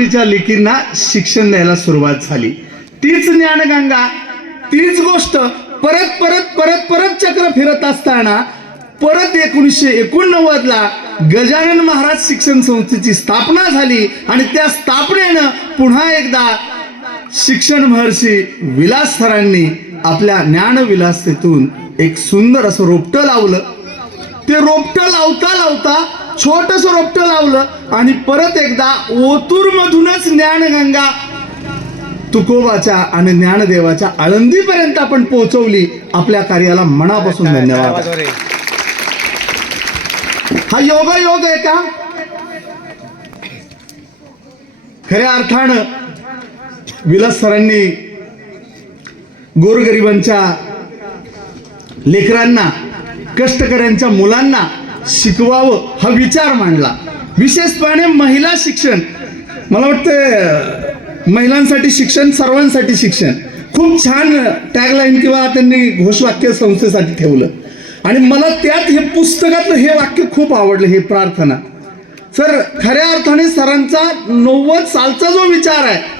तिच्या लेकींना शिक्षण द्यायला सुरुवात झाली. तीच ज्ञानगंगा, तीच गोष्ट परत परत परत परत चक्र फिरत असताना परत 1989 ला गजानन महाराज शिक्षण संस्थेची स्थापना झाली आणि त्या स्थापनेनं पुन्हा एकदा शिक्षण महर्षी विलास सरांनी आपल्या ज्ञानविलासेतून एक सुंदर असं रोपटं लावलं. ते रोपटं लावता लावता छोटस रोपटं लावलं आणि परत एकदा ओतूर मधूनच ज्ञानगंगा तुकोबाच्या आणि ज्ञानदेवाच्या आळंदीपर्यंत आपण पोहोचवली. आपल्या कार्याला मनापासून धन्यवाद. हा योगायोग आहे का? खऱ्या अर्थानं विलास सरांनी गोरगरिबांच्या लेकरांना, कष्टकऱ्यांच्या मुलांना शिकवावं हा विचार मांडला. विशेषपणे महिला शिक्षण. मला वाटतं महिलांसाठी शिक्षण, सर्वांसाठी शिक्षण. खूप छान टॅगलाईन किंवा त्यांनी घोषवाक्य संस्थेसाठी ठेवलं आणि मला त्यात हे पुस्तकातलं हे वाक्य खूप आवडलं. हे प्रार्थना सर, खऱ्या अर्थाने सरांचा 90 सालचा जो विचार आहे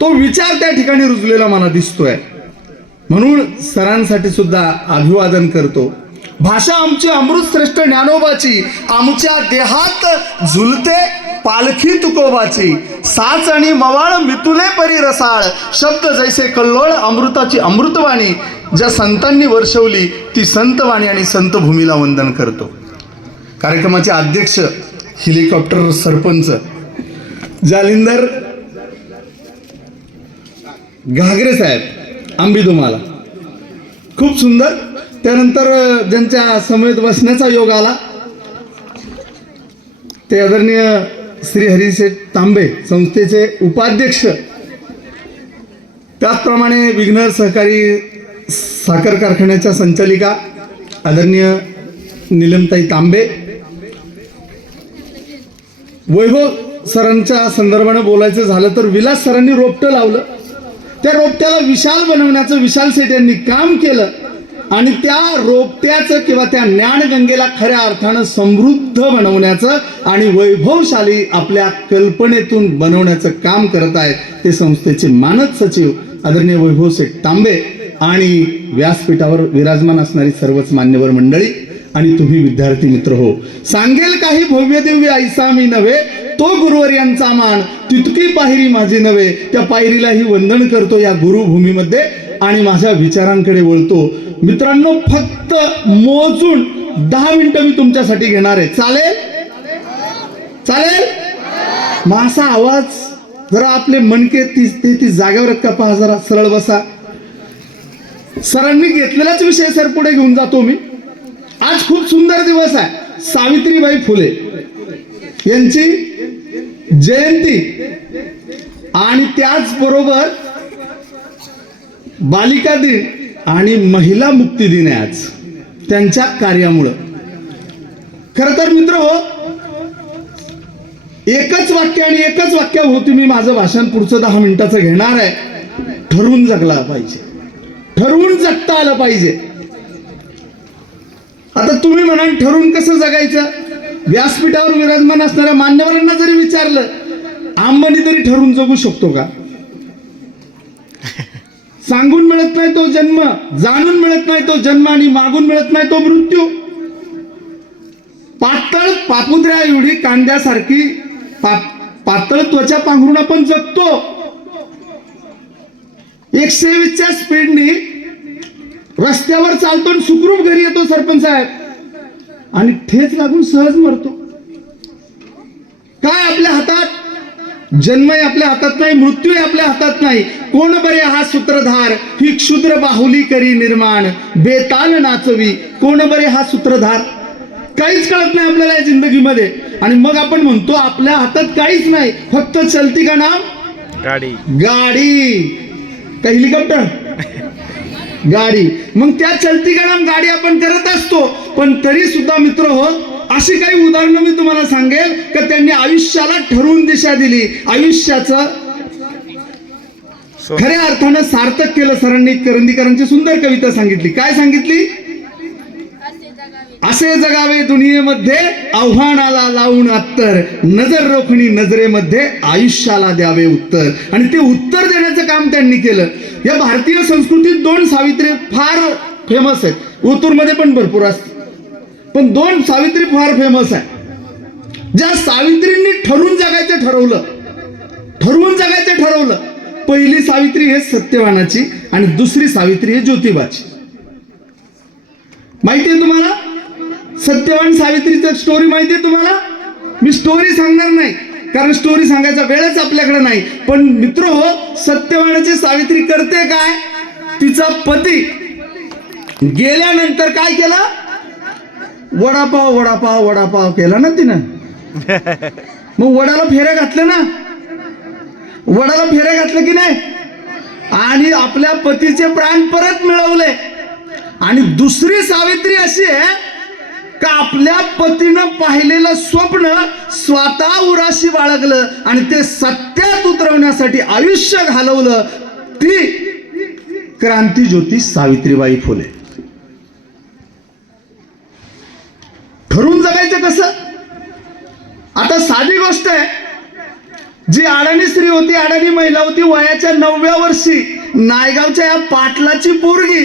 तो विचार त्या ठिकाणी रुजलेला मला दिसतोय. म्हणून सरांसाठी सुद्धा अभिवादन करतो. भाषा आमची अमृतश्रेष्ठ ज्ञानोबाची, आमच्या देहात झुलते पालखी तुकोबाची. साच आणि मवाळ मितुले परी रसाळ, शब्द जैसे कल्लोळ अमृताची अमृतवाणी. ज्या संतांनी वर्षवली ती संतवाणी आणि संत भूमीला वंदन करतो. कार्यक्रमाचे अध्यक्ष हेलिकॉप्टर सरपंच जालिंदर घागरे साहेब, आंबी तुम्हाला खूप सुंदर. त्यानंतर ज्यांच्या समेत बसण्याचा योग आला ते आदरणीय श्री हरिशेठ तांबे, संस्थेचे उपाध्यक्ष. त्याचप्रमाणे विघ्नर सहकारी साखर कारखान्याच्या संचालिका आदरणीय नीलमताई तांबे. वैभव सरांच्या संदर्भाने बोलायचं झालं तर विलास सरांनी रोपटं लावलं. त्या रोपट्याला विशाल बनवण्याचं विशाल सेठ यांनी काम केलं आणि त्या रोपट्याचं किंवा त्या ज्ञानगंगेला खऱ्या अर्थानं समृद्ध बनवण्याचं आणि वैभवशाली आपल्या कल्पनेतून बनवण्याचं काम करत आहेत ते संस्थेचे मानद सचिव आदरणीय वैभव सेठ तांबे आणि व्यासपीठावर विराजमान असणारी सर्वच मान्यवर मंडळी आणि तुम्ही विद्यार्थी मित्र हो. सांगेल काही भव्य दिव्य ऐसा मी नव्हे, तो गुरुवर यांचा मान, तितकी पायरी माझी नव्हे. त्या पायरीलाही वंदन करतो या गुरुभूमीमध्ये आणि माझ्या विचारांकडे वळतो. मित्रांनो, फक्त मोजून 10 मिनिटं मी तुमच्यासाठी घेणार आहे. चालेल? चालेल? माझा आवाज जरा आपले मनके ती जागेवर का पहा, जरा सरळ बसा. सरांनी घेतलेलाच विषय सर पुढे घेऊन जातो मी. आज खूप सुंदर दिवस आहे. सावित्रीबाई फुले यांची जयंती आणि त्याचबरोबर बालिका दिन आणि महिला मुक्ती दिन आहे आज त्यांच्या कार्यामुळं. खरं तर मित्र हो, एकच वाक्य आणि एकच वाक्य होती मी माझं भाषण पुढचं 10 मिनिटाचं घेणार आहे. ठरवून जगला पाहिजे, ठरवून जगता आलं पाहिजे. आता तुम्ही म्हणाल ठरवून कसं जगायचं? व्यासपीठावर विराजमान असणाऱ्या मान्यवरांना जरी विचारलं, आंबानी तरी ठरवून जगू शकतो का? सांगून मिळत नाही तो जन्म, जाणून मिळत नाही तो जन्म आणि मागून मिळत नाही तो मृत्यू. पातळ पापुद्र्या एवढी कांद्यासारखी पातळ त्वचा पांघरून आपण जगतो. 120च्या स्पीडनी रस्त्यावर चालतो आणि सुखरूप घरी येतो सरपंच साहेब आणि ठेच लागून सहज मरतो. काय आपल्या हातात? जन्मही आपल्या हातात नाही, मृत्यूही आपल्या हातात नाही. कोण बरे हा सूत्रधार, ही क्षुद्र बाहुली करी निर्माण, बेताल नाचवी. कोण बरे हा सूत्रधार? काहीच कळत नाही आपल्याला या जिंदगीमध्ये आणि मग आपण म्हणतो आपल्या हातात काहीच नाही, फक्त चलती का नाम गाडी. गाडी का हेलिकॉप्टर? गाडी. मग त्या चलती का नाम गाडी आपण करत असतो. पण तरी सुद्धा मित्र हो, अशी काही उदाहरणं मी तुम्हाला सांगेल का त्यांनी आयुष्याला ठरवून दिशा दिली, आयुष्याचं खऱ्या अर्थानं सार्थक केलं. सरांनी करंदीकरांची सुंदर कविता सांगितली. काय सांगितली? असे जगावे दुनियेमध्ये, आव्हानाला लावून अत्तर, नजर रोखणी नजरेमध्ये, आयुष्याला द्यावे उत्तर. आणि ते उत्तर देण्याचं काम त्यांनी केलं. या भारतीय संस्कृतीत 2 सावित्री फार फेमस आहेत. ओतूरमध्ये पण भरपूर असतात, पण 2 सावित्री फार फेमस आहे. ज्या सावित्रींनी ठरवून जगायचं ठरवलं. पहिली सावित्री हे सत्यवानाची आणि दुसरी सावित्री हे ज्योतिबाची. माहिती आहे तुम्हाला सत्यवान सावित्रीचं स्टोरी? माहिती आहे तुम्हाला? मी स्टोरी सांगणार नाही, कारण स्टोरी सांगायचा वेळच आपल्याकडे नाही. पण मित्र हो, सत्यवानाची सावित्री करते काय? तिचा पती गेल्यानंतर काय केलं? वडापाव केला ना तिनं. मग वडाला फेऱ्या घातलं की नाही, आणि आपल्या पतीचे प्राण परत मिळवले. आणि दुसरी सावित्री अशी आहे का आपल्या पतीनं पाहिलेलं स्वप्न स्वतः उराशी बाळगलं आणि ते सत्यात उतरवण्यासाठी आयुष्य घालवलं. ती क्रांतीज्योती सावित्रीबाई फुले. ठरवून जगायचं कसं? आता साधी गोष्ट आहे, जी अडाणी स्त्री होती, अडाणी महिला होती, वयाच्या 9व्या वर्षी नायगावच्या या पाटलाची पोरगी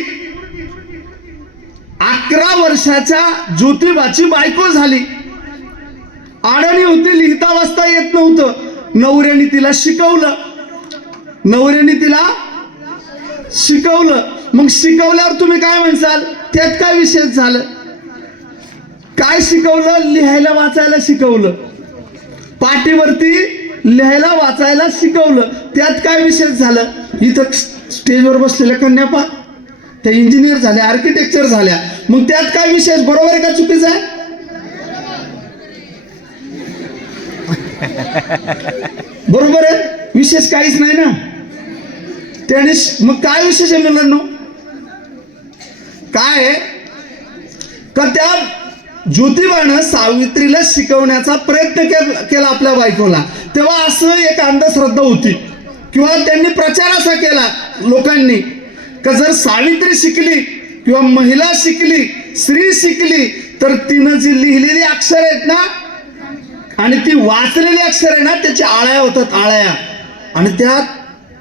11 वर्षाच्या ज्योतिबाची बायको झाली. अडाणी होती, लिहिता वाचता येत नव्हतं. नवऱ्याने तिला शिकवलं. मग शिकवल्यावर तुम्ही काय म्हणसाल? त्यात काय विशेष झालं? काय शिकवलं? लिहायला वाचायला शिकवलं. पाटीवरती लिहायला वाचायला शिकवलं. त्यात काय विशेष झालं? इथं स्टेजवर बसलेल्या कन्या पा, त्या इंजिनियर झाल्या, आर्किटेक्चर झाल्या. मग त्यात काय विशेष? बरोबर आहे का चुकीचं आहे? बरोबर आहे, विशेष काहीच नाही ना. त्याने मग काय विशेष आहे मुलांनो? काय का त्या ज्योतिबानं सावित्रीला शिकवण्याचा प्रयत्न केला आपल्या बायकोला. तेव्हा असं एक अंधश्रद्धा होती, किंवा त्यांनी प्रचार असा केला लोकांनी का जर सावित्री शिकली किंवा महिला शिकली, स्त्री शिकली, तर तिनं जी लिहिलेली अक्षर आहेत ना आणि ती वाचलेली अक्षर आहे ना, त्याच्या आळ्या होतात, आळ्या, आणि त्या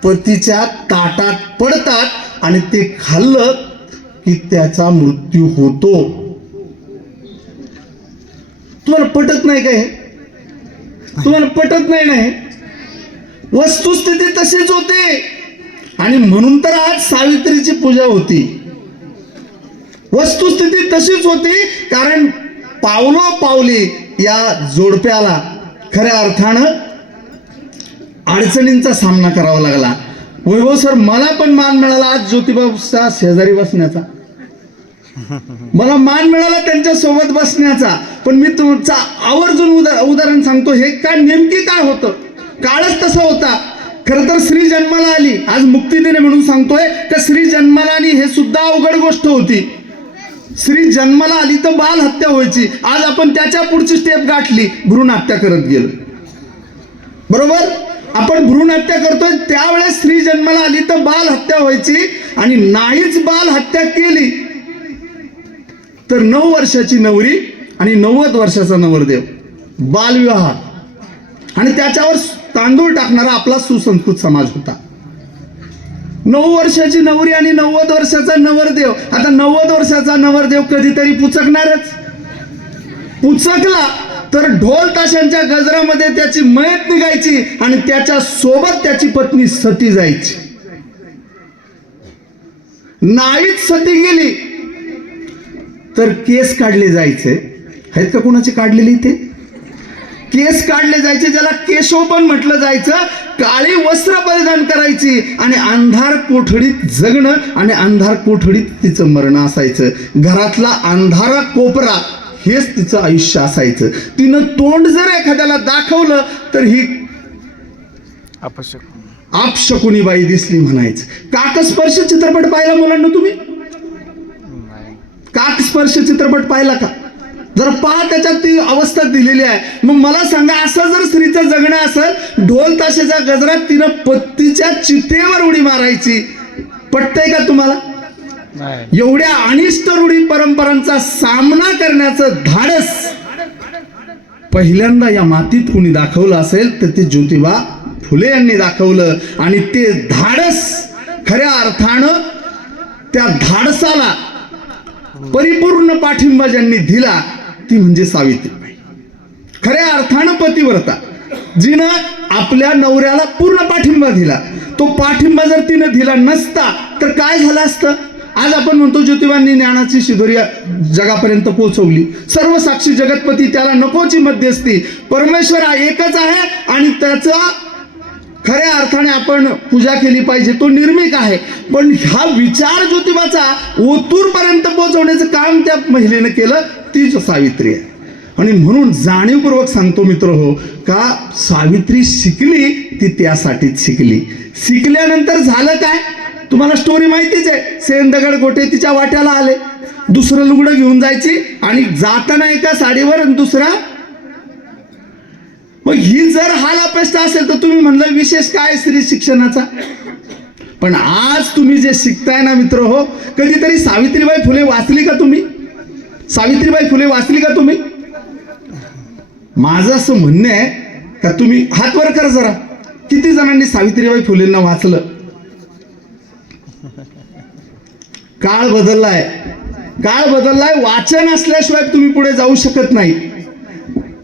पतीच्या ताटात पडतात आणि ते खाल्लं की त्याचा मृत्यू होतो. तुम्हाला पटत नाही काय? तुम्हाला पटत नाही ना? वस्तुस्थिती तशीच होते. आणि म्हणून तर आज सावित्रीची पूजा होती. वस्तुस्थिती तशीच होती, कारण पावलोपावली या जोडप्याला खऱ्या अर्थानं अडचणींचा सामना करावा लागला. वैभव सर, मला पण मान मिळाला आज ज्योतिबाच्या शेजारी बसण्याचा. मला मान मिळाला त्यांच्या सोबत बसण्याचा. पण मी तुमचा आवर्जून उदाहरण सांगतो. हे काय नेमकी काय होतं? काळच तसा होता. खरं तर स्त्री जन्माला आली, आज मुक्तीदिन म्हणून सांगतोय का स्त्री जन्माला आली हे सुद्धा अवघड गोष्ट होती. स्त्री जन्माला आली तर बाल हत्या व्हायची. आज आपण त्याच्या पुढची स्टेप गाठली, भ्रूण हत्या करत गेलो. बरोबर? आपण भ्रूण हत्या करतोय, त्यावेळेस स्त्री जन्माला आली तर बाल हत्या व्हायची, आणि नाहीच बाल हत्या केली तर 9 वर्षाची नवरी आणि 90 वर्षाचा नवरदेव, बालविवाह, आणि त्याच्यावर तांदूळ टाकणारा आपला सुसंस्कृत समाज होता. 9 वर्षाची नवरी आणि 90 वर्षाचा नवरदेव. आता 90 वर्षाचा नवरदेव कधीतरी पुचकणारच. पुचकला तर ढोल ताशांच्या गजरामध्ये त्याची मयत निघायची आणि त्याच्या सोबत त्याची पत्नी सती जायची. नाहीच सती गेली तर केस काढले जायचे. आहेत का कोणाचे काढलेले? ते केस काढले जायचे, ज्याला केशव पण म्हटलं जायचं. काळी वस्त्र परिधान करायची आणि अंधार कोठडीत जगणं आणि अंधार कोठडीत तिचं मरण असायचं. घरातला अंधारा कोपरा हेच तिचं आयुष्य असायचं. तिनं तोंड जर एखाद्याला दाखवलं तर ही अपशकुनी बाई दिसली म्हणायचं. काकस्पर्श चित्रपट पाहिला मुलांना तुम्ही? काकस्पर्श चित्रपट पाहिला का? जरा पहा, त्याच्यात ती अवस्था दिलेली आहे. मग मला सांगा, असं जर स्त्रीचं जगणं असेल, ढोल ताशेच्या गजरात तिनं पत्तीच्या चितेवर उडी मारायची, पटतंय का तुम्हाला? एवढ्या अनिष्ट रूढी परंपरांचा सामना करण्याचं धाडस पहिल्यांदा या मातीत कुणी दाखवलं असेल तर ते ज्योतिबा फुले यांनी दाखवलं. आणि ते धाडस खऱ्या अर्थानं त्या धाडसाला परिपूर्ण पाठिंबा ज्यांनी दिला ती म्हणजे सावित्रीबाई. खऱ्या अर्थानं पतिव्रता जिनं आपल्या नवऱ्याला पूर्ण पाठिंबा दिला. तो पाठिंबा जर तिनं दिला नसता तर काय झालं असतं. आज आपण म्हणतो ज्योतिबांनी ज्ञानाची शिदोरी जगापर्यंत पोहोचवली. सर्व साक्षी जगतपती त्याला नकोची मध्यस्थी. परमेश्वर हा एकच आहे आणि त्याचा खऱ्या अर्थाने आपण पूजा केली पाहिजे. तो निर्मिक आहे. पण हा विचार ज्योतिबाचा ओतूर पर्यंत पोहोचवण्याचं काम त्या महिलेनं केलं. ती सावित्री आहे. आणि म्हणून जाणीवपूर्वक सांगतो मित्र हो का सावित्री शिकली ती त्यासाठीच शिकली. शिकल्यानंतर झालं काय तुम्हाला स्टोरी माहितीच आहे. सेंदगड गोटे तिच्या वाट्याला आले. दुसरं लुगडं घेऊन जायची आणि जाताना एका साडीवर दुसरा. मग ही जर हाल अपेक्षा असेल तर तुम्ही म्हणलं विशेष काय स्त्री शिक्षणाचा. पण आज तुम्ही जे शिकताय ना मित्र हो कधीतरी सावित्रीबाई फुले वाचली का तुम्ही. सावित्रीबाई फुले वाचली का तुम्ही. माझं असं म्हणणं आहे का तुम्ही हात वर करा जरा किती जणांनी सावित्रीबाई फुलेंना वाचलं. काळ बदललाय. काळ बदललाय. वाचन असल्याशिवाय तुम्ही पुढे जाऊ शकत नाही.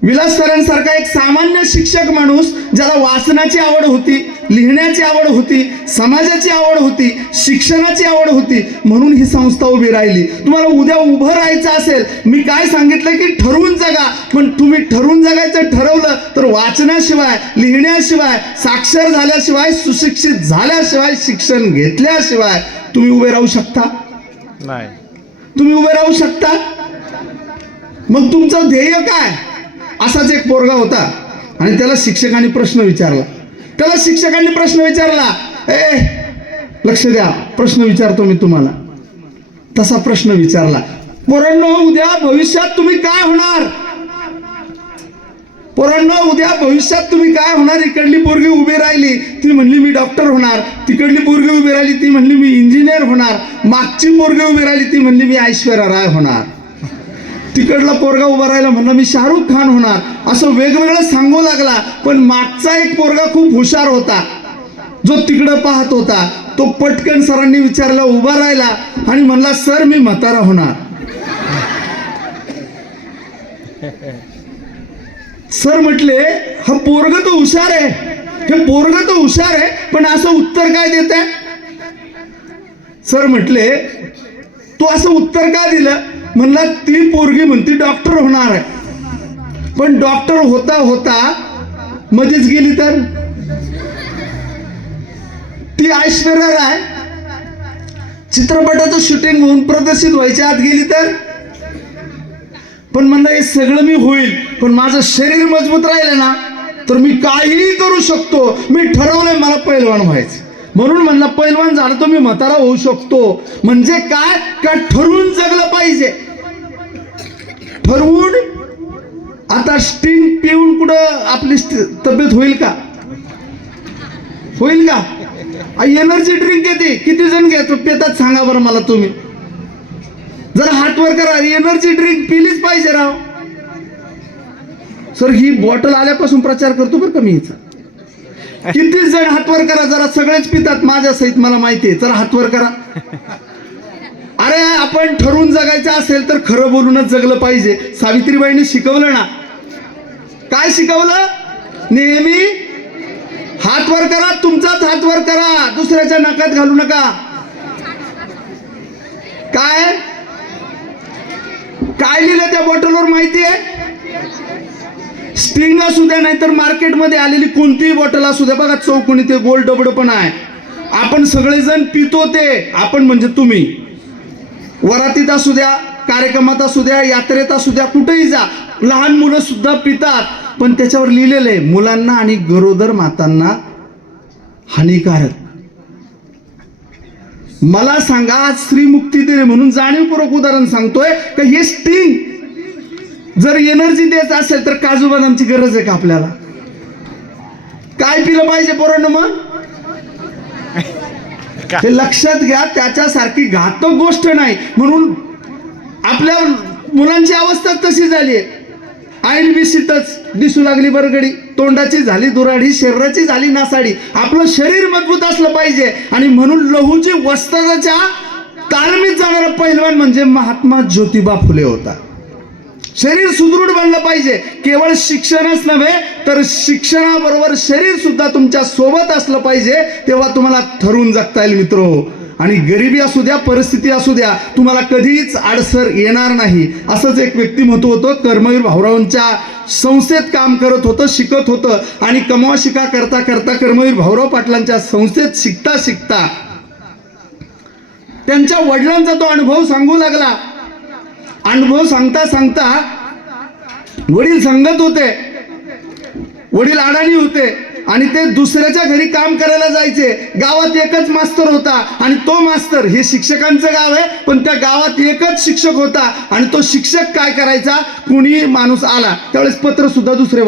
विलास सरांसारखा एक सामान्य शिक्षक माणूस ज्याला वाचनाची आवड होती, लिहिण्याची आवड होती, समाजाची आवड होती, शिक्षणाची आवड होती म्हणून ही संस्था उभी राहिली. तुम्हाला उद्या उभं राहायचं असेल मी काय सांगितलं की ठरवून जगा. पण तुम्ही ठरवून जगायचं ठरवलं तर वाचण्याशिवाय, लिहिण्याशिवाय, साक्षर झाल्याशिवाय, सुशिक्षित झाल्याशिवाय, शिक्षण घेतल्याशिवाय तुम्ही उभे राहू शकता नाही. तुम्ही उभे राहू शकता. मग तुमचं ध्येय काय. असाच एक पोरगा होता आणि त्याला शिक्षकांनी प्रश्न विचारला. ए लक्ष द्या प्रश्न विचारतो मी तुम्हाला. तसा प्रश्न विचारला. पोरांनो उद्या भविष्यात तुम्ही काय होणार. पोरांनो उद्या भविष्यात तुम्ही काय होणार. इकडली पोरगी उभी राहिली ती म्हणली मी डॉक्टर होणार. तिकडली पोरगी उभी राहिली ती म्हणली मी इंजिनियर होणार. मागची पोरगी उभी राहिली ती म्हणली मी ऐश्वर्या राय होणार. तिकडला पोरगा उभा राहिला म्हणला मी शाहरुख खान होणार. असं वेगवेगळं सांगू लागला. पण मागचा एक पोरगा खूप हुशार होता जो तिकडं पाहत होता. तो पटकन सरांनी विचारला उभा राहिला आणि म्हणला सर मी म्हातारा होणार. सर म्हटले हा पोरग तो हुशार आहे. हे पोरग तो हुशार आहे पण असं उत्तर काय देत आहे. सर म्हटले तू असं उत्तर का दिलं. म्हणला ती पोरगी म्हणती डॉक्टर होणार आहे. पण डॉक्टर होता होता मध्येच गेली तर. ती ऐश्वर्या राय चित्रपटाचं शूटिंग होऊन प्रदर्शित व्हायच्या आत गेली तर. पण म्हणलं हे सगळं मी होईल पण माझं शरीर मजबूत राहिलं ना तर मी काहीही करू शकतो. मी ठरवलंय मला पैलवान व्हायचं. म्हणून म्हणलं पैलवान झालं तर मी म्हातारा होऊ शकतो. म्हणजे काय का ठरवून जगलं पाहिजे. ठरवून. आता स्टिंग पिऊन कुठं आपली तब्येत होईल का. होईल का. एनर्जी ड्रिंक येते किती जण घेतो पेतात सांगा बरं मला तुम्ही. जरा हात वर करा. एनर्जी ड्रिंक पिलीच पाहिजे राव. सर ही बॉटल आल्यापासून प्रचार करतो बरं का मी हिचा. किती जण हात वर करा जरा. सगळेच पितात माझ्या सहित मला माहिती आहे. जरा हात वर करा. अरे आपण ठरवून जगायचं असेल तर खरं बोलूनच जगलं पाहिजे. सावित्रीबाईंनी शिकवलं ना. काय शिकवलं. नेहमी हात वर करा. तुमचाच हात वर करा. दुसऱ्याच्या नाकात घालू नका. काय काय लिहिलं त्या बॉटलवर माहिती आहे. स्टिंग असू द्या नाहीतर मार्केटमध्ये आलेली कोणतीही बॉटल असू द्या बघा चौकोनी ते गोल डबड पण आहे. आपण सगळेजण पितो ते. आपण म्हणजे तुम्ही वरातीत असू द्या, कार्यक्रमात असू द्या, यात्रेत असू द्या, कुठेही जा. लहान मुलं सुद्धा पितात. पण त्याच्यावर लिहिलेलं आहे मुलांना आणि गरोदर मातांना हानिकारक. मला सांगा आज स्त्री मुक्ती दिली म्हणून जाणीवपूर्वक उदाहरण सांगतोय का हे स्टिंग जर एनर्जी द्यायचं असेल तर काजू बदामची गरज आहे का आपल्याला. काय पिलं पाहिजे पोरांनो. मग हे लक्षात घ्या, त्याच्यासारखी घातक गोष्ट नाही. म्हणून आपल्या मुलांची अवस्था तशी झाली आहे. ऐन विशीतच दिसू लागली बरगडी, तोंडाची झाली दुराडी, शरीराची झाली नासाडी. आपलं शरीर मजबूत असलं पाहिजे आणि म्हणून लहूची वस्तादाच्या तालमीत जाणारा पैलवान म्हणजे महात्मा ज्योतिबा फुले होता. शरीर सुदृढ बनलं पाहिजे. केवळ शिक्षणच नव्हे तर शिक्षणाबरोबर शरीर सुद्धा तुमच्या सोबत असलं पाहिजे, तेव्हा तुम्हाला ठरवून जगता येईल मित्रो. आणि गरिबी असू द्या, परिस्थिती असू द्या, तुम्हाला कधीच अडसर येणार नाही. असंच एक व्यक्तिमत्व होतं. कर्मवीर भाऊरावांच्या संस्थेत काम करत होतं, शिकत होतं आणि कमवा शिका करता करता कर्मवीर भाऊराव पाटलांच्या संस्थेत शिकता शिकता त्यांच्या वडिलांचा तो अनुभव सांगू लागला. अनुभव सांगता सांगता वडील सांगत होते, वडील अडाणी होते आणि ते दुसऱ्याच्या घरी काम करायला जायचे. गावात एकच मास्तर होता आणि तो मास्तर, हे शिक्षकांचं गाव आहे पण त्या गावात एकच शिक्षक होता आणि तो शिक्षक काय करायचा, कुणी माणूस आला त्यावेळेस पत्र सुद्धा दुसरे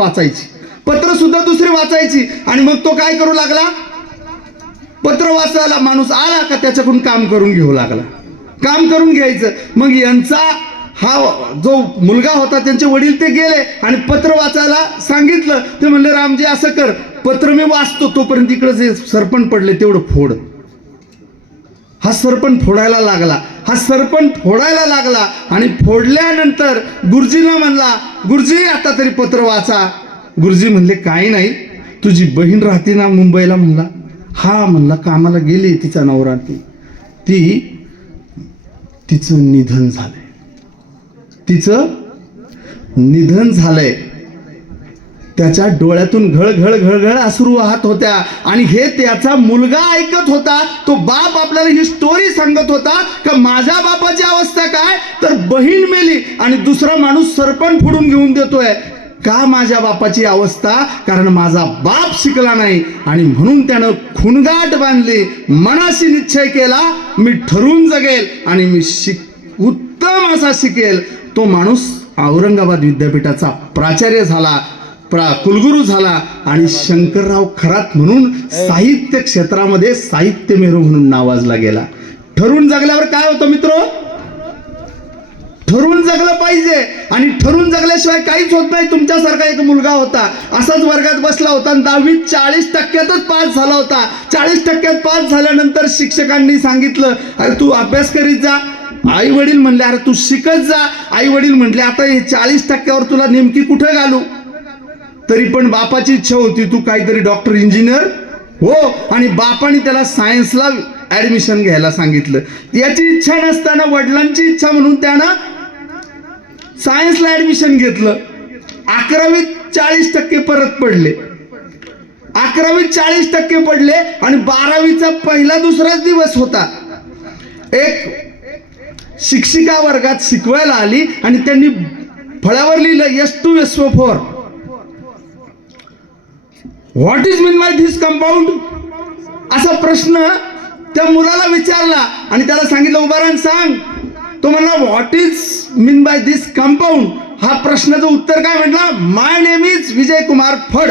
वाचायची आणि मग तो काय करू लागला, पत्र वाचायला माणूस आला का त्याच्याकडून काम करून घेऊ लागला. काम करून घ्यायचं. मग यांचा हा जो मुलगा होता त्यांचे वडील ते गेले आणि पत्र वाचायला सांगितलं. ते म्हणले, रामजी असं कर, पत्र मी वाचतो तोपर्यंत इकडे जे सरपण पडले तेवढं फोड. हा सरपण फोडायला लागला आणि फोडल्यानंतर गुरुजींना म्हणला, गुरुजी आता तरी पत्र वाचा. गुरुजी म्हणले, काही नाही, तुझी बहीण राहते ना मुंबईला. म्हणला, हा. म्हणला, कामाला गेली तिचा नवरा, तिचं निधन झालंय. त्याच्या डोळ्यातून घळघळ अश्रू वाहत होत्या आणि हे त्याचा मुलगा ऐकत होता. तो बाप आपल्याला ही स्टोरी सांगत होता का माझ्या बापाची अवस्था काय, तर बहीण मेली आणि दुसरा माणूस सरपण फोडून घेऊन देतोय. का माझ्या बापाची अवस्था, कारण माझा बाप शिकला नाही आणि म्हणून त्यानं खुणगाठ बांधली, मनाशी निश्चय केला, मी ठरवून जगेल आणि मी उत्तम असा शिकेल. तो माणूस औरंगाबाद विद्यापीठाचा प्राचार्य झाला, कुलगुरू झाला आणि शंकरराव खरात म्हणून साहित्य क्षेत्रामध्ये साहित्य मेरू म्हणून नावाजला गेला. ठरवून जगल्यावर काय होतं मित्र, ठरवून जगलं पाहिजे आणि ठरवून जगल्याशिवाय काहीच होत नाही. तुमच्यासारखा एक मुलगा होता, असाच वर्गात बसला होता आणि 10वीत 40% पास झाला होता. 40% पास झाल्यानंतर शिक्षकांनी सांगितलं, अरे तू अभ्यास करीत जा. आई वडील म्हणले, अरे तू शिकत जा. आई वडील म्हटले, आता हे 40%वर तुला नेमकी कुठे घालू. तरी पण बापाची इच्छा होती, तू काहीतरी डॉक्टर इंजिनियर हो. आणि बापाने त्याला सायन्सला ऍडमिशन घ्यायला सांगितलं. याची इच्छा नसताना वडिलांची इच्छा म्हणून त्यानं सायन्सला ऍडमिशन घेतलं. 11वीत 40% परत पडले. 11वीत 40% पडले आणि 12वीचा पहिला दुसराच दिवस होता. एक शिक्षिका वर्गात शिकवायला आली आणि त्यांनी फळ्यावर लिहिलं S2 SO4. What is mean by this compound, असा प्रश्न त्या मुलाला विचारला आणि त्याला सांगितलं, उभा राहून सांग. तो म्हणला, what is mean by this compound. हा प्रश्नाचं उत्तर काय म्हटला, माय नेम इज विजय कुमार फड.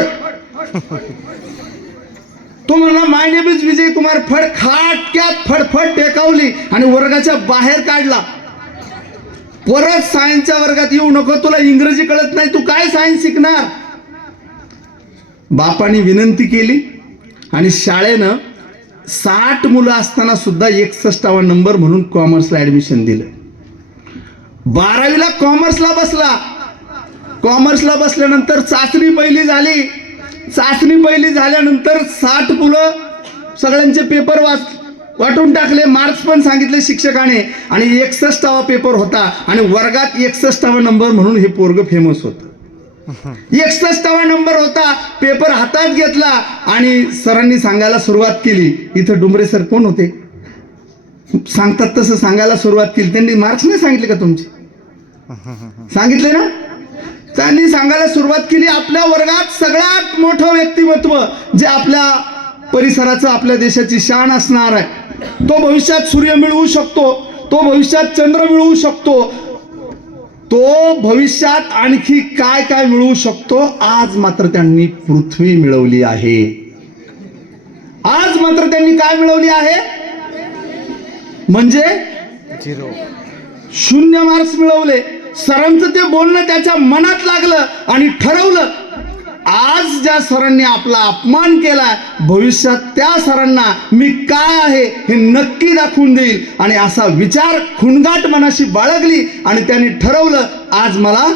तो म्हणला, माय नेम इज विजय कुमार फड. खाटक्यात फडफड टेकावली आणि वर्गाच्या बाहेर काढला. परत सायन्सच्या वर्गात येऊ नको, तुला इंग्रजी कळत नाही, तू काय सायन्स शिकणार. बापाने विनंती केली आणि शाळेनं 60 मुलं असताना सुद्धा 61वा नंबर म्हणून कॉमर्सला ऍडमिशन दिलं. 12वीला कॉमर्सला बसल्यानंतर चाचणी पहिली झाली. चाचणी पहिली झाल्यानंतर 60 मुलं सगळ्यांचे पेपर वाटून टाकले, मार्क्स पण सांगितले शिक्षकाने आणि 61वा पेपर होता आणि वर्गात 61वा नंबर म्हणून हे पोरग फेमस होतं. 61वा नंबर होता. पेपर हातात घेतला आणि सरांनी सांगायला सुरुवात केली. इथं डुंबरे सर कोण होते, सांगतात तसं सांगायला सुरुवात केली. त्यांनी मार्क्स नाही सांगितले का तुमचे, सांगितले ना. त्यांनी सांगायला सुरुवात केली, आपल्या वर्गात सगळ्यात मोठं व्यक्तिमत्व जे आपल्या परिसराचं, आपल्या देशाची शान असणार आहे, तो भविष्यात सूर्य मिळवू शकतो, तो भविष्यात चंद्र मिळवू शकतो, तो भविष्यात आणखी काय काय मिळवू शकतो. आज मात्र त्यांनी पृथ्वी मिळवली आहे. आज मात्र त्यांनी काय मिळवली आहे, म्हणजे 0. 0 मार्क्स मिळवले. सरांचं ते बोलणं त्याच्या मनात लागलं आणि ठरवलं आज ज्या सरांनी आपला अपमान केला भविष्यात त्या सरांना मी काय आहे हे नक्की दाखवून देईल. आणि असा विचार खुणगाट मनाशी बाळगली आणि त्यांनी ठरवलं आज मला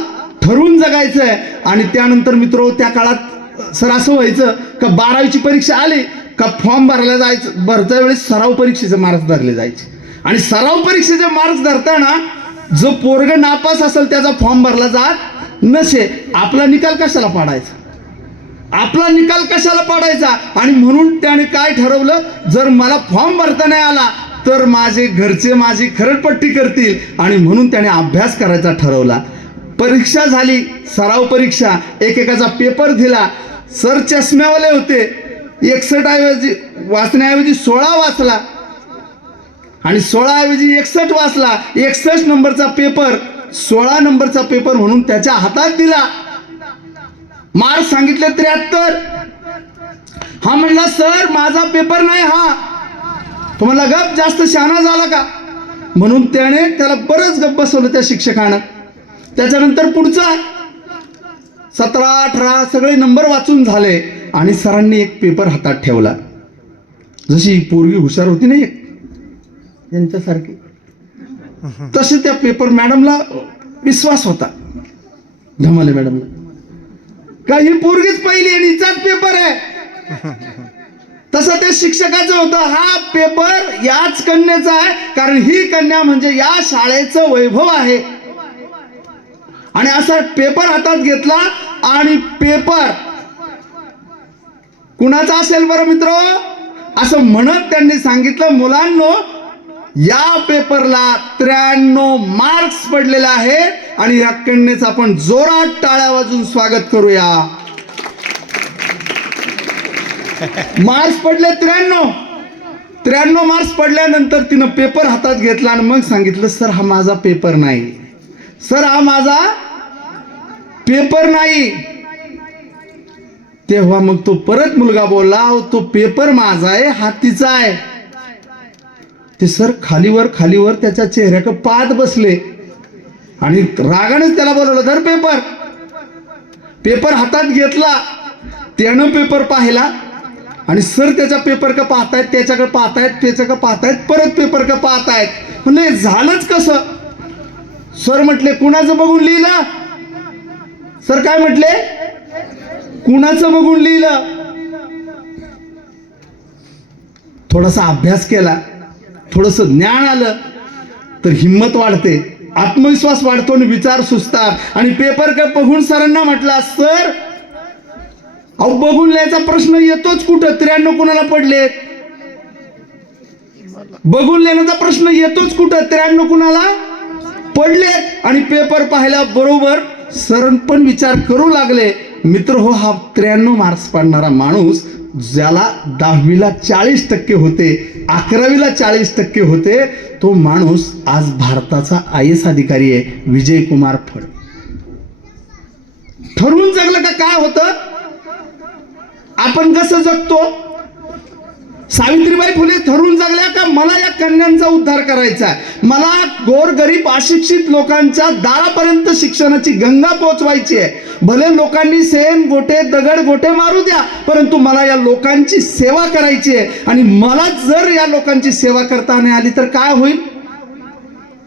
ठरवून जगायचंय. आणि त्यानंतर मित्र त्या काळात सर असं व्हायचं का 12वीची परीक्षा आली का फॉर्म भरायला जायचं, भरत्या वेळेस सराव परीक्षेचे मार्क्स धरले जायचे. आणि सराव परीक्षेचे मार्क्स धरताना जो पोरग नापास असेल त्याचा फॉर्म भरला जात नसे. आपला निकाल कशाला पाडायचा, आपला निकाल कशाला पाडायचा. आणि म्हणून त्याने काय ठरवलं जर मला फॉर्म भरता नाही आला तर माझे घरचे माझी खरडपट्टी करतील. आणि म्हणून त्याने अभ्यास करायचा ठरवला. परीक्षा झाली, सराव परीक्षा, एकेकाचा पेपर दिला. सर चष्म्यावाले होते. 61 ऐवजी वाचण्याऐवजी 16 वाचला आणि 16 ऐवजी 61 वाचला. 61 नंबरचा पेपर 16 नंबरचा पेपर म्हणून त्याच्या हातात दिला. मार्क सांगितले 73. हा म्हणला सर माझा पेपर नाही हा. तो म्हणला गप जास्त शहाणा झाला का. म्हणून त्याने त्याला बरंच गप बसवलं त्या शिक्षकानं. त्याच्यानंतर पुढचा 17, 18 सगळे नंबर वाचून झाले आणि सरांनी एक पेपर हातात ठेवला. जशी पोरगी हुशार होती ना एक यांच्यासारखी, तसे त्या पेपर मॅडमला विश्वास होता, धमाले मॅडमला, का ही पोरगीच पहिली आणि हिचाच पेपर आहे. तसं त्या शिक्षकाचं होतं हा पेपर याच कन्याचा आहे कारण ही कन्या म्हणजे या शाळेचं वैभव आहे. आणि असा पेपर हातात घेतला आणि पेपर कुणाचा असेल बरं मित्र, असं म्हणत त्यांनी सांगितलं मुलांनो या पेपरला 93 मार्क्स पडलेले आहेत आणि या कन्येचं आपण जोरात टाळ्या वाजून स्वागत करूया. मार्क्स पडले 93 मार्क्स पडल्यानंतर तिनं पेपर हातात घेतला आणि मग सांगितलं सर हा माझा पेपर नाही, सर हा माझा पेपर नाही. तेव्हा मग तो परत मुलगा बोलला तो पेपर माझा आहे हा तिचा आहे. ते सर खालीवर खालीवर त्याच्या चेहऱ्याकडे पाहत बसले आणि रागानेच त्याला बोलवलं धर पेपर. पेपर हातात घेतला, त्यानं पेपर पाहिला आणि सर त्याच्या पेपर का पाहतायत, त्याच्याकडे पाहतायत, त्याच्याकडे पाहतायत, परत पेपर का पाहतायत. म्हणले झालंच कसं. सर म्हटले कुणाचं बघून लिहिलं. सर काय म्हटले कुणाचं बघून लिहिलं. थोडासा अभ्यास केला, थोडस ज्ञान आलं तर हिंमत वाढते, आत्मविश्वास वाढतो आणि विचार सुचतात. आणि पेपर का बघून सरांना म्हटला सर अहो बघून लिहायचा प्रश्न येतोच कुठं, 93 कुणाला पडलेत. बघून लिहिण्याचा प्रश्न येतोच कुठं, 93 कुणाला पडलेत. आणि पेपर पाहिला बरोबर सर पण विचार करू लागले मित्र हो हा 93 मार्क्स पाडणारा माणूस ज्याला 10वीला 40% होते, 11वीला 40% होते, तो माणूस आज भारताचा IAS अधिकारी आहे, विजय कुमार फड. ठरवून जगलं का काय होतं, आपण कसं जगतो. सावित्रीबाई फुले ठरवून जगल्या का मला या कन्यांचा उद्धार करायचा आहे, मला गोरगरीब अशिक्षित लोकांच्या दारापर्यंत शिक्षणाची गंगा पोहोचवायची आहे. भले लोकांनी सेन गोटे दगड गोटे मारू द्या परंतु मला या लोकांची सेवा करायची आहे. आणि मला जर या लोकांची सेवा करता नाही आली तर काय होईल.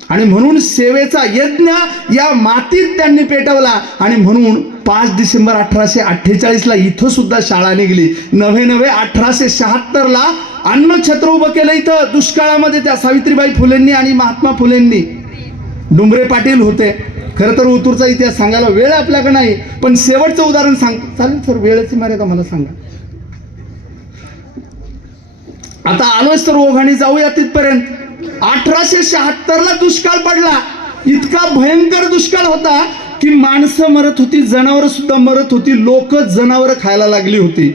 आणि म्हणून सेवेचा यज्ञ या मातीत त्यांनी पेटवला. आणि म्हणून 5 डिसेंबर 1848 ला इथं सुद्धा शाळा निघली. नव्हे 1876 ला अन्नछत्र उभं केलं इथं दुष्काळामध्ये त्या सावित्रीबाई फुलेंनी आणि महात्मा फुलेंनी. डुंगरे पाटील होते. खरं तर ओतूरचा इतिहास सांगायला वेळ आपल्याकडे नाही पण शेवटचं उदाहरण सांगतो. चालेल सर वेळेची मर्यादा मला सांगा. आता आलोच तर ओघाणी जाऊया तिथपर्यंत. 1876 ला दुष्काळ पडला. इतका भयंकर दुष्काळ होता की माणसं मरत होती, जनावर सुद्धा मरत होती, लोक जनावर खायला लागली होती.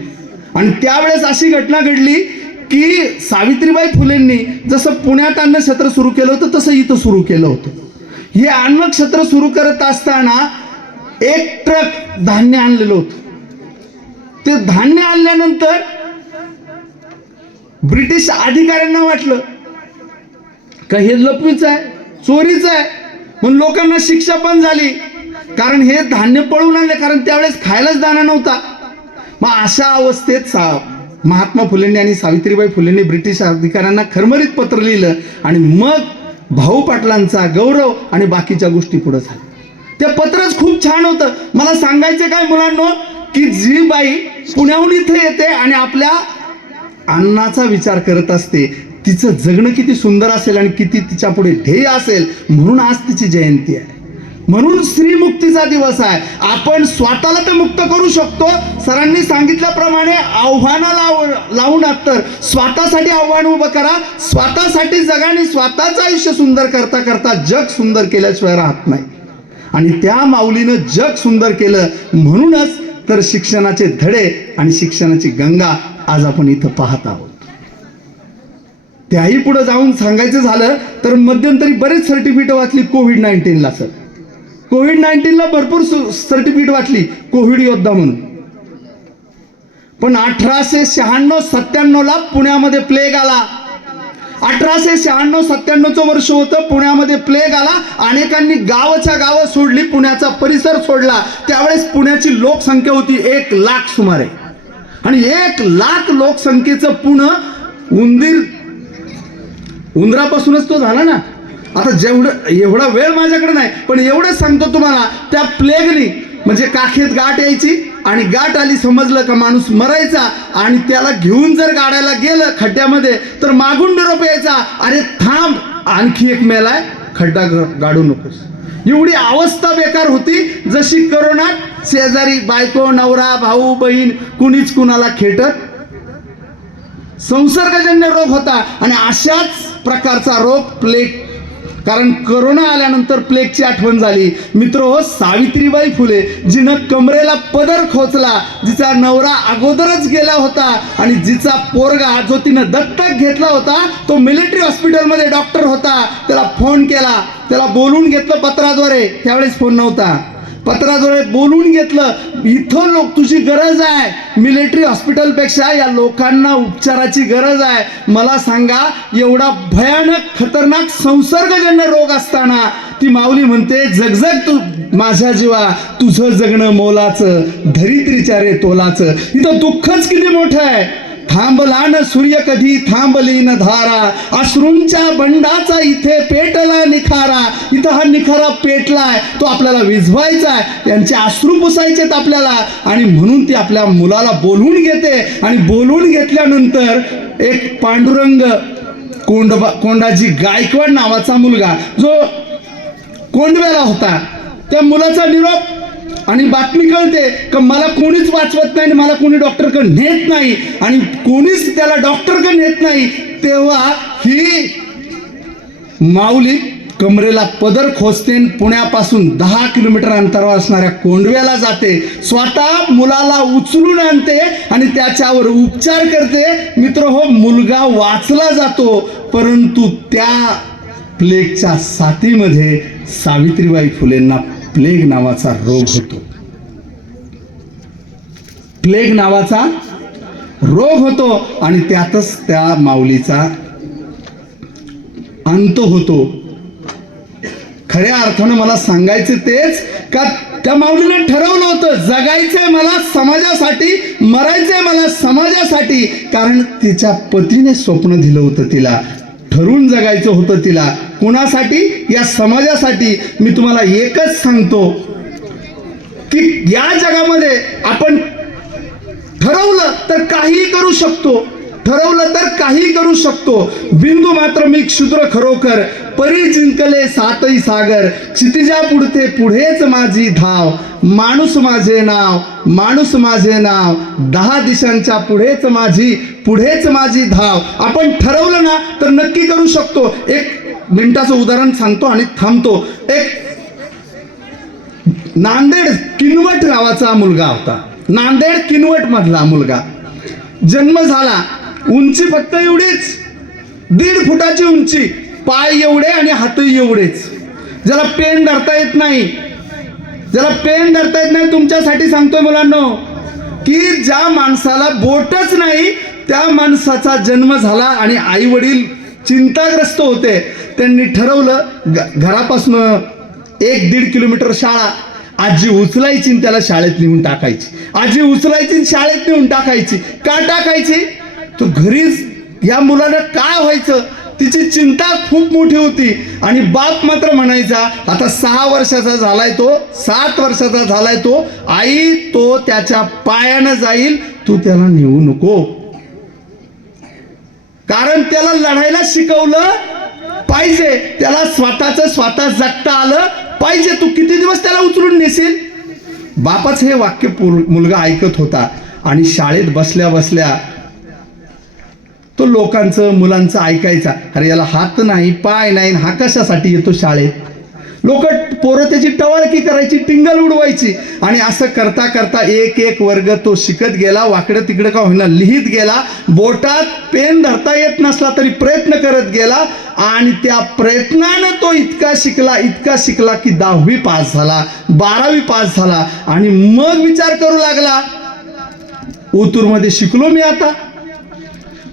आणि त्यावेळेस अशी घटना घडली की सावित्रीबाई फुलेंनी जसं पुण्यात अन्नछत्र सुरू केलं होतं तसं इथं सुरू केलं होतं. हे अन्नछत्र सुरू करत असताना एक ट्रक धान्य आणलेलं होतं. ते धान्य आणल्यानंतर ब्रिटिश अधिकाऱ्यांना वाटलं का हे लपवीच आहे, चोरीच आहे. म्हणून लोकांना शिक्षा पण झाली, कारण हे धान्य पळून आणले, कारण त्यावेळेस खायलाच दाणा नव्हता. मग अशा अवस्थेत महात्मा फुलेंनी आणि सावित्रीबाई फुलेंनी ब्रिटिश अधिकाऱ्यांना खरमरीत पत्र लिहिलं आणि मग भाऊ पाटलांचा गौरव आणि बाकीच्या गोष्टी पुढे झाल्या. ते पत्रच खूप छान होतं. मला सांगायचं काय मुलांनो, की जी बाई पुण्याहून इथे येते आणि आपल्या अन्नाचा विचार करत असते, तिचं जगणं किती सुंदर असेल आणि किती तिच्या पुढे ध्येय असेल. म्हणून आज तिची जयंती आहे, म्हणून स्त्रीमुक्तीचा दिवस आहे. आपण स्वतःला तर मुक्त करू शकतो. सरांनी सांगितल्याप्रमाणे आव्हानं लावून तर स्वतःसाठी आव्हान उभं करा, स्वतःसाठी जगा आणि स्वतःचं आयुष्य सुंदर करता करता जग सुंदर केल्याशिवाय राहत नाही. आणि त्या माऊलीनं जग सुंदर केलं, म्हणूनच तर शिक्षणाचे धडे आणि शिक्षणाची गंगा आज आपण इथं पाहत आहोत. त्याही पुढे जाऊन सांगायचं झालं तर मध्यंतरी बरेच सर्टिफिकेट वाचली कोविड-19ला. सर कोविड-19ला भरपूर सर्टिफिकेट वाचली, कोविड योद्धा म्हणून. पण 1896-97 पुण्यामध्ये प्लेग आला. 1896-97 वर्ष होतं, पुण्यामध्ये प्लेग आला. अनेकांनी गावाच्या गावं सोडली, पुण्याचा परिसर सोडला. त्यावेळेस पुण्याची लोकसंख्या होती 1 लाख सुमारे, आणि 1 लाख लोकसंख्येचं पुणे उंदरापासूनच तो झाला ना. आता एवढा वेळ माझ्याकडे नाही, पण एवढंच सांगतो तुम्हाला, त्या प्लेगनी म्हणजे काखेत गाठ यायची आणि गाठ आली समजलं का माणूस मरायचा, आणि त्याला घेऊन जर गाडायला गेलं खड्ड्यामध्ये तर मागून निरोप यायचा, अरे थांब आणखी एक मेलाय, खड्डा गाडू नकोस. एवढी अवस्था बेकार होती. जशी करोनात शेजारी बायको नवरा भाऊ बहीण कुणीच कुणाला खेटत, संसर्गजन्य रोग होता. आणि अशाच प्रकारचा रोग प्लेग, कारण करोना आल्यानंतर प्लेगची आठवण झाली. मित्र, सावित्रीबाई फुले जिनं कमरेला पदर खोचला, जिचा नवरा अगोदरच गेला होता आणि जिचा पोरगा जो तिनं दत्तक घेतला होता तो मिलिटरी हॉस्पिटलमध्ये डॉक्टर होता, त्याला फोन केला, त्याला बोलून घेतलं पत्राद्वारे. त्यावेळेस फोन नव्हता, पत्राद्वारे बोलून घेतलं, इथं लोक तुझी गरज आहे, मिलिटरी हॉस्पिटलपेक्षा या लोकांना उपचाराची गरज आहे. मला सांगा, एवढा भयानक खतरनाक संसर्गजन्य रोग असताना ती माऊली म्हणते, जगजग तू माझ्या जीवा, तुझं जगणं मोलाचं, धरित्रीच्या रे तोलाचं. इथं दुःखच किती मोठं आहे. थांबला न सूर्य कधी थांबली न धारा, अश्रूंच्या बंडाचा इथे पेटला निखारा. इथं हा निखारा पेटलाय, तो आपल्याला विझवायचा आहे, यांचे अश्रू पुसायचेत आपल्याला. आणि म्हणून ती आपल्या मुलाला बोलवून घेते, आणि बोलवून घेतल्यानंतर एक पांडुरंग कोंडाजी गायकवाड नावाचा मुलगा जो कोंडव्याला होता, त्या मुलाचा निरोप आणि बातमी कळते का मला कोणीच वाचवत नाही, मला कोणी डॉक्टरकडे नेत नाही, आणि कोणीच त्याला डॉक्टरकडे नेत नाही. तेव्हा ही माऊली कमरेला पदर खोचते, पुण्यापासून 10 किलोमीटर अंतरावर असणाऱ्या कोंडव्याला जाते, स्वतः मुलाला उचलून आणते आणि त्याच्यावर उपचार करते. मित्र हो, मुलगा वाचला जातो, परंतु त्या प्लेगच्या साथीमध्ये सावित्रीबाई फुलेंना प्लेग नावाचा रोग होतो. प्लेग नावाचा रोग होतो आणि त्यातच त्या माऊलीचा अंत होतो. खऱ्या अर्थानं मला सांगायचं तेच का त्या माऊलीनं ठरवलं होतं, जगायचंय मला समाजासाठी, मरायचंय मला समाजासाठी. कारण तिच्या पतीने स्वप्न दिलं होतं, तिला ठरवून जगायचं होतं. तिला कोणासाठी? या समाजासाठी. मी तुम्हाला एकच सांगतो की या जगामध्ये आपण ठरवलं तर काही करू शकतो, ठरवलं तर काही करू शकतो. बिंदू मात्र मी क्षुद्र खरोखर, परी जिंकले सातही सागर, क्षितिजा पुढते पुढेच माझी धाव, माणूस माझे नाव, माणूस माझे नाव, 10 दिशांच्या पुढेच माझी धाव. आपण ठरवलं ना तर नक्की करू शकतो. 1 मिनिटाचं उदाहरण सांगतो आणि थांबतो. एक नांदेड किनवट गावाचा मुलगा होता, नांदेड किनवट मधला मुलगा. जन्म झाला, उंची फक्त एवढीच, 1.5 फुटाची उंची, पाय एवढे आणि हातही एवढेच. ज्याला पेन धरता येत नाही, तुमच्यासाठी सांगतोय मुलांनो, की ज्या माणसाला बोटच नाही त्या माणसाचा जन्म झाला आणि आई वडील चिंताग्रस्त होते. त्यांनी ठरवलं घरापासून 1-1.5 किलोमीटर शाळा. आजी उचलायची आणि त्याला शाळेत नेऊन टाकायची. आजी उचलायची आणि शाळेत नेऊन टाकायची. का टाकायची? तो घरीच या मुलाला काय व्हायचं तिची चिंता खूप मोठी होती. आणि बाप मात्र म्हणायचा, आता 6 वर्षाचा झालाय तो, 7 वर्षाचा झालाय तो, आई तो त्याच्या पायानं जाईल, तू त्याला नेऊ नको. कारण त्याला लढायला शिकवलं पाहिजे, त्याला स्वतः जगता आलं पाहिजे. तू किती दिवस त्याला उचलून नेशील? बापाच हे वाक्य मुलगा ऐकत होता. आणि शाळेत बसल्या बसल्या तो लोकांचं मुलांचं ऐकायचा. अरे याला हात नाही, पाय नाही, हा कशासाठी येतो शाळेत? लोक पोरं त्याची टवाळकी करायची, टिंगल उडवायची. आणि असं करता करता एक वर्ग तो शिकत गेला. वाकडं तिकडं का होईना लिहित गेला. बोटात पेन धरता येत नसला तरी प्रयत्न करत गेला. आणि त्या प्रयत्नानं तो इतका शिकला की 10वी पास झाला, 12वी पास झाला. आणि मग विचार करू लागला, ओतूरमध्ये शिकलो मी, आता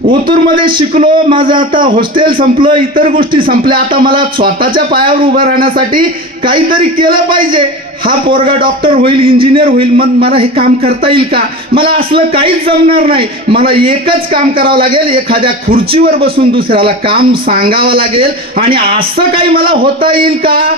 ओतूरमध्ये शिकलो, माझं आता हॉस्टेल संपलं, इतर गोष्टी संपल्या, आता मला स्वतःच्या पायावर उभं राहण्यासाठी काहीतरी केलं पाहिजे. हा पोरगा डॉक्टर होईल, इंजिनियर होईल, मग मला हे काम करता येईल का? मला असलं काहीच जमणार नाही. मला एकच काम करावं लागेल, एखाद्या खुर्चीवर बसून दुसऱ्याला काम सांगावं लागेल. आणि असं काही मला होता येईल का?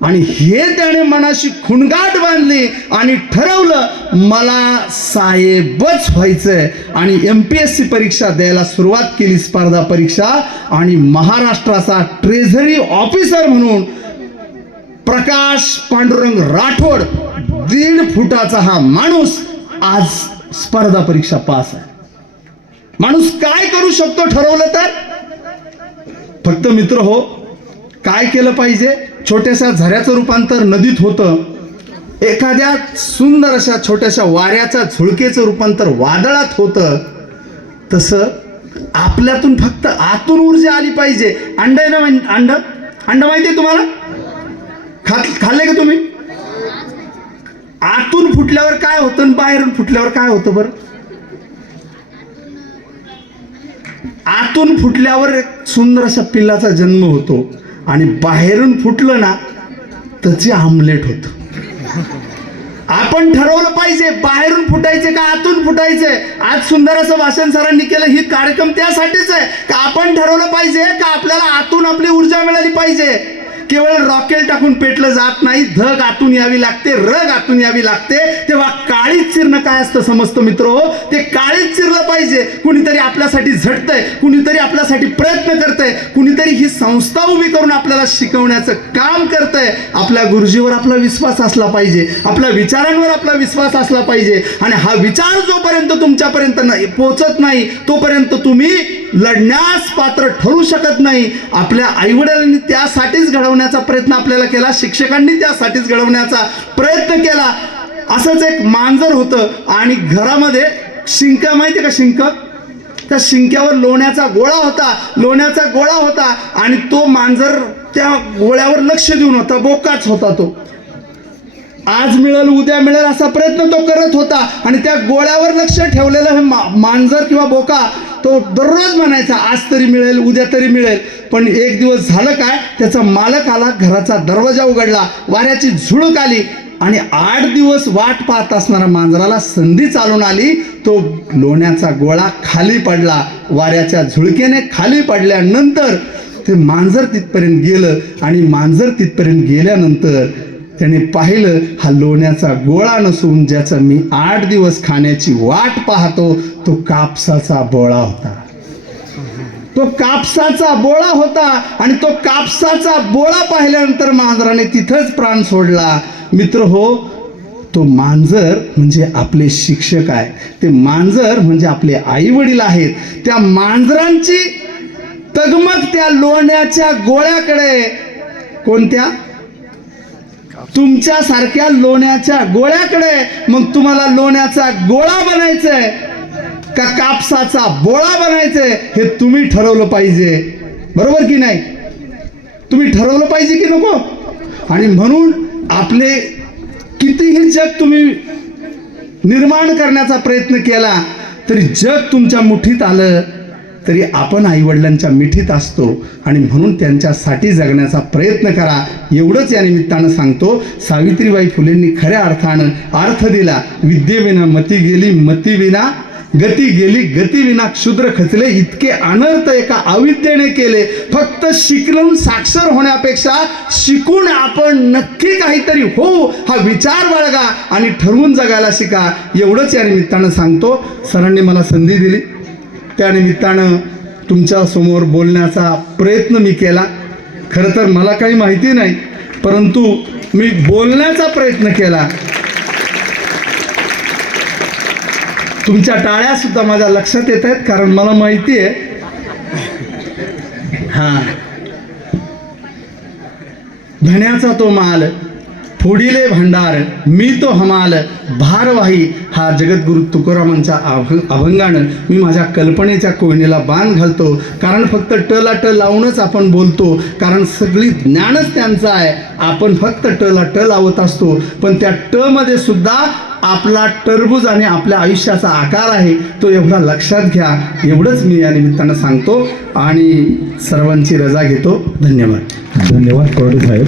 आणि हे त्याने मनाशी खुणगाठ बांधली आणि ठरवलं मला साहेबच व्हायचंय. आणि MPSC परीक्षा द्यायला सुरुवात केली, स्पर्धा परीक्षा. आणि महाराष्ट्राचा ट्रेझरी ऑफिसर म्हणून प्रकाश पांडुरंग राठोड 1.5 फुटाचा हा माणूस आज स्पर्धा परीक्षा पास आहे. माणूस काय करू शकतो ठरवलं तर? फक्त मित्र हो, काय केलं पाहिजे? छोट्याशा झऱ्याचं रूपांतर नदीत होतं, एखाद्या सुंदर अशा छोट्याशा वाऱ्याच्या झुळकेचं रूपांतर वादळात होतं. तसं आपल्यातून फक्त आतून ऊर्जा आली पाहिजे. अंड आहे ना, अंड माहिती आहे तुम्हाला? खाल्ले का तुम्ही? आतून फुटल्यावर काय होतं आणि बाहेरून फुटल्यावर काय होतं बरं? आतून फुटल्यावर एक सुंदर अशा पिल्लाचा जन्म होतो. आणि बाहेरून फुटलं ना त्याचे आमलेट होत. आपण ठरवलं पाहिजे बाहेरून फुटायचे का आतून फुटायचे. आज सुंदर असं भाषण सरांनी केलं, ही कार्यक्रम त्यासाठीच आहे का आपण ठरवलं पाहिजे का आपल्याला आतून आपली ऊर्जा मिळाली पाहिजे. केवळ रॉकेल टाकून पेटलं जात नाही, धग आतून यावी लागते, रग आतून यावी लागते. तेव्हा काळीच चिरणं काय असतं समजतं मित्र हो. ते काळीच चिरलं पाहिजे. कुणीतरी आपल्यासाठी झटतंय, कुणीतरी आपल्यासाठी प्रयत्न करतंय, कुणीतरी ही संस्था उभी करून आपल्याला शिकवण्याचं काम करतंय. आपल्या गुरुजीवर आपला विश्वास असला पाहिजे, आपल्या विचारांवर आपला विश्वास असला पाहिजे. आणि हा विचार जोपर्यंत तुमच्यापर्यंत पोहोचत नाही तोपर्यंत तुम्ही लढण्यास पात्र ठरू शकत नाही. आपल्या आईवडिलांनी त्यासाठीच घडवण्याचा प्रयत्न आपल्याला केला, शिक्षकांनी त्यासाठीच घडवण्याचा प्रयत्न केला. असंच एक मांजर होतं आणि घरामध्ये शिंक, माहिती का शिंक? त्या शिंक्यावर लोण्याचा गोळा होता आणि तो मांजर त्या गोळ्यावर लक्ष देऊन होता, बोकाच होता तो. आज मिळेल उद्या मिळेल असा प्रयत्न तो करत होता. आणि त्या गोळ्यावर लक्ष ठेवलेलं हे मांजर किंवा बोका तो दररोज म्हणायचा आज तरी मिळेल, उद्या तरी मिळेल. पण एक दिवस झालं काय, त्याचा मालक आला, घराचा दरवाजा उघडला, वाऱ्याची झुळूक आली आणि 8 दिवस वाट पाहत असणाऱ्या मांजराला संधी चालून आली. तो लोण्याचा गोळा खाली पडला. वाऱ्याच्या झुळकेने खाली पडल्यानंतर ते मांजर तिथपर्यंत गेलं आणि मांजर तिथपर्यंत गेल्यानंतर त्याने पाहिलं हा लोण्याचा गोळा नसून ज्याचा मी 8 दिवस खाण्याची वाट पाहतो तो कापसाचा बोळा होता. तो कापसाचा बोळा होता आणि तो कापसाचा बोळा पाहिल्यानंतर मांजराने तिथंच प्राण सोडला. मित्र हो, तो मांजर म्हणजे आपले शिक्षक आहे, ते मांजर म्हणजे आपले आई वडील आहेत. त्या मांजरांची तगमग त्या लोण्याच्या गोळ्याकडे, कोणत्या? तुमच्यासारख्या लोण्याच्या गोळ्याकडे. मग तुम्हाला लोण्याचा गोळा बनायचंय का कापसाचा बोळा बनायचंय हे तुम्ही ठरवलं पाहिजे, बरोबर की नाही? तुम्ही ठरवलं पाहिजे की नको? आणि म्हणून आपले कितीही जग तुम्ही निर्माण करण्याचा प्रयत्न केला तरी जग तुमच्या मुठीत आलं तरी आपण आईवडिलांच्या मिठीत असतो आणि म्हणून त्यांच्यासाठी जगण्याचा प्रयत्न करा, एवढंच या निमित्तानं सांगतो. सावित्रीबाई फुलेंनी खऱ्या अर्थानं अर्थ दिला. विद्येविना मती गेली, मतीविना गती गेली, गतीविना क्षुद्र खचले, इतके अनर्थ एका अविद्येने केले. फक्त शिकून साक्षर होण्यापेक्षा शिकून आपण नक्की काहीतरी होऊ हा विचार बाळगा आणि ठरवून जगायला शिका, एवढंच या निमित्तानं सांगतो. सरांनी मला संधी दिली, त्या निमित्तानं तुमच्यासमोर बोलण्याचा प्रयत्न मी केला. खरं तर मला काही माहिती नाही, परंतु मी बोलण्याचा प्रयत्न केला. तुमच्या टाळ्या सुद्धा माझ्या लक्षात येत आहेत, कारण मला माहिती आहे. हा, धन्याचा तो माल फोडिले भांडार, मी तो हमाल भारवाही, हा जगद्गुरु तुकोरामांच्या अभंगानं मी माझ्या कल्पनेच्या कोयनेला बाण घालतो. कारण फक्त टला ट लावूनच आपण बोलतो, कारण सगळी ज्ञानच त्यांचं आहे. आपण फक्त टला ट लावत असतो, पण त्या ट मध्ये सुद्धा आपला टरबूज आणि आपल्या आयुष्याचा आकार आहे, तो एवढा लक्षात घ्या, एवढंच मी या निमित्तानं सांगतो आणि सर्वांची रजा घेतो. धन्यवाद. धन्यवाद कोरडे साहेब.